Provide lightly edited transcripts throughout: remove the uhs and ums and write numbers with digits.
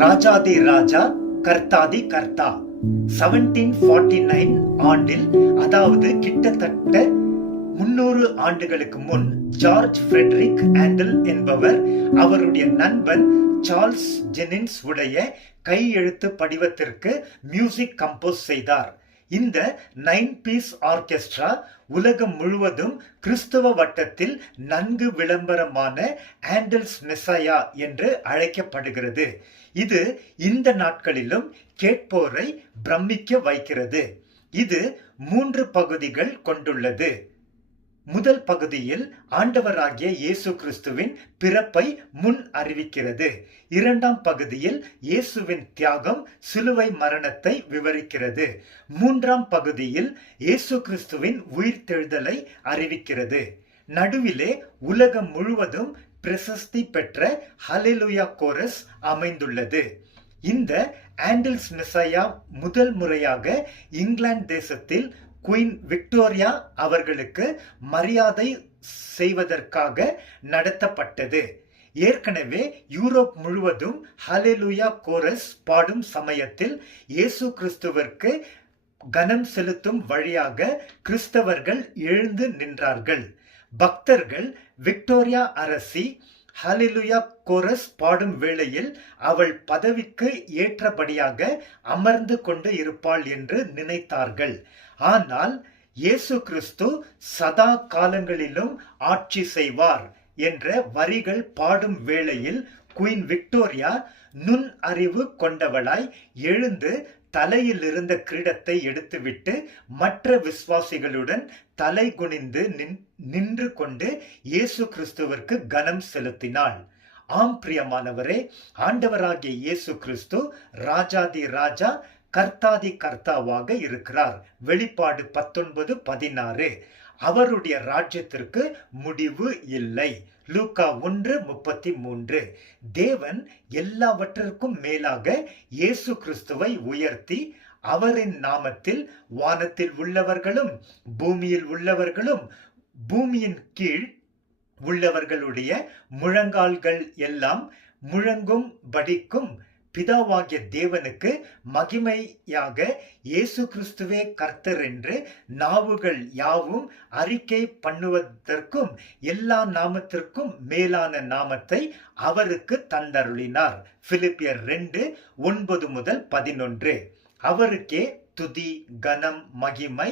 ராஜாதி ராஜா கர்த்தாதி கர்த்தா 1749 ஆண்டில், அதாவது கிட்டத்தட்ட 300 ஆண்டுகளுக்கு முன், ஜார்ஜ் ஃபிரெட்ரிக் ஹேண்டல் என்பவர் அவருடைய நண்பன் சார்ல்ஸ் ஜெனின்ஸ் உடைய கையெழுத்து படிவத்திற்கு மியூசிக் கம்போஸ் செய்தார். இந்த 9 பீஸ் ஆர்கெஸ்ட்ரா உலகம் முழுவதும் கிறிஸ்தவ வட்டத்தில் நன்கு விளம்பரமான ஹேண்டல்ஸ் மெசாயா என்று அழைக்கப்படுகிறது. இது இந்த நாட்களிலும் கேட்போரை பிரமிக்க வைக்கிறது. இது 3 பகுதிகள் கொண்டுள்ளது. முதல் பகுதியில் ஆண்டவராகிய இயேசு கிறிஸ்துவின் பிறப்பை முன் அறிவிக்கிறது. இரண்டாம் பகுதியில் இயேசுவின் தியாகம், சிலுவை மரணத்தை விவரிக்கிறது. மூன்றாம் பகுதியில் இயேசு கிறிஸ்துவின் உயிர்த்தெழுதலை அறிவிக்கிறது. நடுவிலே உலகம் முழுவதும் பிரசித்தி பெற்ற ஹல்லேலூயா கோரஸ் அமைந்துள்ளது. இந்த ஹேண்டல்ஸ் மெசாயா முதல் முறையாக இங்கிலாந்து தேசத்தில் குயின் விக்டோரியா அவர்களுக்கு மரியாதை செய்வதற்காக நடத்தப்பட்டது. ஏற்கனவே யூரோப் முழுவதும் ஹல்லேலூயா கோரஸ் பாடும் சமயத்தில் இயேசு கிறிஸ்துவிற்கு கனம் செலுத்தும் வழியாக கிறிஸ்தவர்கள் எழுந்து நின்றார்கள். பக்தர்கள் விக்டோரியா அரசி ஹல்லேலூயா கோரஸ் பாடும் வேளையில் அவள் பதவிக்கு ஏற்றபடியாக அமர்ந்து கொண்டு இருப்பாள் என்று நினைத்தார்கள். ஆனால் இயேசு கிறிஸ்து சதா காலங்களிலும் ஆட்சி செய்வார் என்ற வரிகள் பாடும் வேளையில் குயின் விக்டோரியா நுண் அறிவு கொண்டவளாய் எழுந்து தலையில் இருந்த கிரீடத்தை எடுத்துவிட்டு மற்ற விசுவாசிகளுடன் தலை குனிந்து நின்று கொண்டு இயேசு கிறிஸ்துவிற்கு கனம் செலுத்தினாள். ஆம் பிரியமானவரே, ஆண்டவராகிய இயேசு கிறிஸ்து ராஜாதி ராஜா கர்த்தாதி கர்த்தாவாக இருக்கிறார். வெளிப்பாடு 19:16. அவருடைய ராஜ்யத்திற்கு முடிவு இல்லை. லூக்கா 1:33. தேவன் எல்லாவற்றிற்கும் மேலாக இயேசு கிறிஸ்துவை உயர்த்தி அவரின் நாமத்தில் வானத்தில் உள்ளவர்களும் பூமியில் உள்ளவர்களும் பூமியின் கீழ் உள்ளவர்களுடைய முழங்கால்கள் எல்லாம் முழங்கும் படிக்கும் பிதாவாகிய தேவனுக்கு மகிமையாக இயேசு கிறிஸ்துவே கர்த்தர் என்று நாவுகள் யாவும் அறிக்கை பண்ணுவதற்கும் எல்லா நாமத்திற்கும் மேலான நாமத்தை அவருக்கு தந்தருளினார். பிலிப்பியர் 2:9-11. அவருக்கே துதி, கனம், மகிமை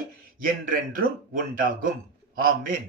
என்றென்றும் உண்டாகும். ஆமென்.